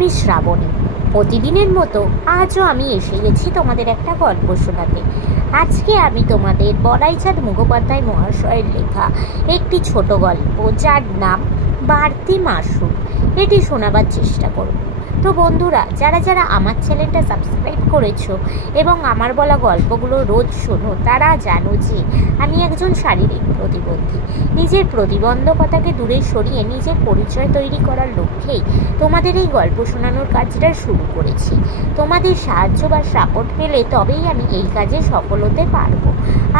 আমি শ্রাবণী। প্রতিদিনের মতো আজও আমি এসে গেছি তোমাদের একটা গল্প শোনাতে। আজকে আমি তোমাদের বলাইচাঁদ মুখোপাধ্যায় মহাশয়ের লেখা একটি ছোট গল্প, যার নাম বাড়তি মাশরুম, এটি শোনাবার চেষ্টা করব। তো বন্ধুরা, যারা যারা আমার চ্যানেলটা সাবস্ক্রাইব করেছো এবং আমার বলা গল্পগুলো রোজ শোনো, তারা জানো যে আমি একজন শারীরিক প্রতিবন্ধী। নিজের প্রতিবন্ধকতাকে দূরে সরিয়ে নিজের পরিচয় তৈরি করার লক্ষ্যেই তোমাদের এই গল্প শোনানোর কাজটা শুরু করেছি। তোমাদের সাহায্য বা সাপোর্ট পেলে তবেই আমি এই কাজে সফল হতে পারবো।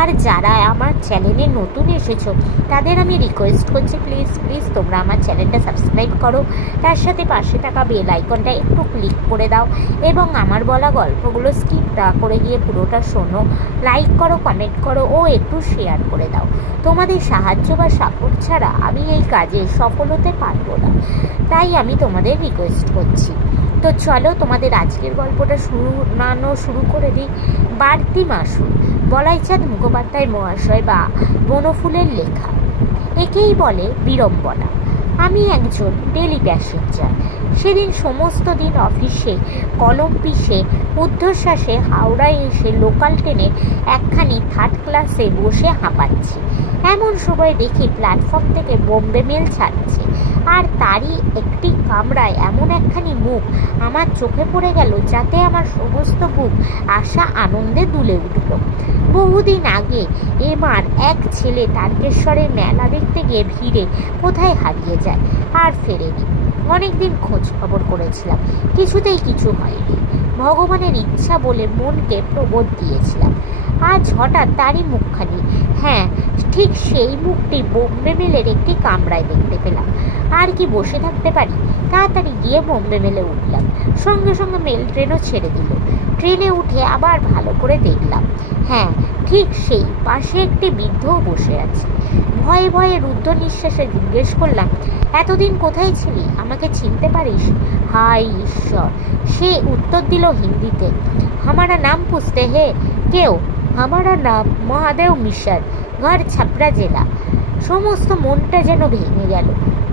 আর যারা আমার চ্যানেলে নতুন এসেছো, তাদের আমি রিকোয়েস্ট করছি, প্লিজ প্লিজ তোমরা আমার চ্যানেলটা সাবস্ক্রাইব করো, তার সাথে পাশে থাকা বেল আইকনটা একটু ক্লিক করে দাও এবং আমার বলা গল্পগুলো স্কিপ না করে গিয়ে পুরোটা শোনো, লাইক করো, কমেন্ট করো ও একটু শেয়ার করে দাও। তোমাদের সাহায্য বা সাপোর্ট ছাড়া আমি এই কাজে সফল হতে পারবো না, তাই আমি তোমাদের রিকোয়েস্ট করছি। তো চলো তোমাদের আজকের গল্পটা শুরু করে দিই। বাড়তি মাশরুম, বলাইচাঁদ মুখোপাধ্যায় মহাশয় বা বনফুলের লেখা। একেই বলে বিড়ম্বনা। আমি একজন ডেলি প্যাসেঞ্জার। সেদিন সমস্ত দিন অফিসে কলম পিষে ঊর্ধ্বশ্বাসে হাওড়ায় এসে লোকাল ট্রেনে একখানি থার্ড ক্লাসে বসে হাঁপাচ্ছি। এমন সময় দেখি প্ল্যাটফর্ম থেকে বোম্বে মেল ছাড়ছে, আর তারই একটি কামরায় এমন একখানি মুখ আমার চোখে পড়ে গেল, যাতে আমার সমস্ত বুক আশা আনন্দে দুলে উঠল। বহুদিন আগে এমার এক ছেলে তারকেশ্বরের মেলা দেখতে গিয়ে ভিড়ে কোথায় হারিয়ে যায় আর ফেরেনি। অনেকদিন খোঁজ খবর করেছিলাম, কিছুতেই কিছু হয়নি। ভগবানের ইচ্ছা বলে মনকে প্রবোধ দিয়েছিলাম। আজ হঠাৎ তারই মুখখানি, হ্যাঁ ঠিক সেই মুখটি বোম্বে মেলের একটি কামরায় দেখতে পেলাম। আর কি বসে থাকতে পারি, তাড়াতাড়ি গিয়ে বোম্বে মেলে উঠলাম। সঙ্গে সঙ্গে মেল ট্রেনও ছেড়ে দিল। ট্রেনে উঠে আবার ভালো করে দেখলাম, হ্যাঁ ঠিক সেই পাশে একটি বৃদ্ধও বসে আছে। ভয়ে ভয়ে রুদ্ধ নিঃশ্বাসে জিজ্ঞেস করলাম, এতদিন কোথায় ছিলি, আমাকে চিনতে পারিস? হায় ঈশ্বর! সে উত্তর দিল হিন্দিতে, হামারা নাম পুছতে হে? কেউ? হামারা নাম মহাদেব মিশর, ঘর ছাপড়া জেলা। সমস্ত মনটা যেন ভেঙে গেল।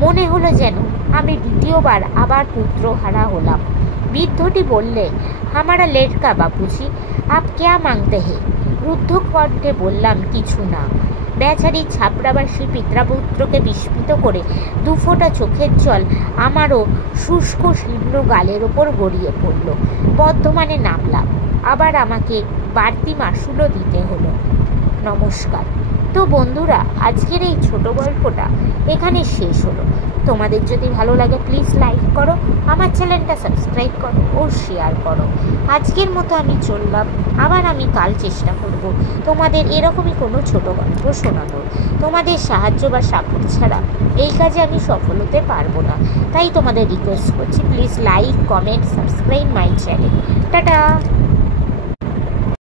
মনে হলো যেন আমি দ্বিতীয়বার আবার পুত্র হারা হলাম। বৃদ্ধটি বললে, হামারা লেটকা বাপুজি, আপ ক্যা মাংতে হে? রুদ্ধ কণ্ঠে বললাম, কিছু না। বেচারি ছাপড়াবাসী পিতৃপুত্রকে বিস্মিত করে দুফোঁটা চোখের জল আমারও শুষ্ক শীর্ণ গালের ওপর গড়িয়ে পড়ল। বর্ধমানে নামলাম। আবার আমাকে বাড়তি মাশুলও দিতে হলো। নমস্কার। তো বন্ধুরা, আজকের এই ছোট গল্পটা এখানে শেষ হলো। তোমাদের যদি ভালো লাগে প্লিজ লাইক করো, আমার চ্যানেলটা সাবস্ক্রাইব করো ও শেয়ার করো। আজকের মতো আমি চললাম। আবার আমি কাল চেষ্টা করব তোমাদের এরকমই কোনো ছোট গল্প শোনানোর। তোমাদের সাহায্য বা সাপোর্ট ছাড়া এই কাজে আমি সফল হতে পারবো না, তাই তোমাদের রিকোয়েস্ট করছি, please like, comment, subscribe my channel. Tata.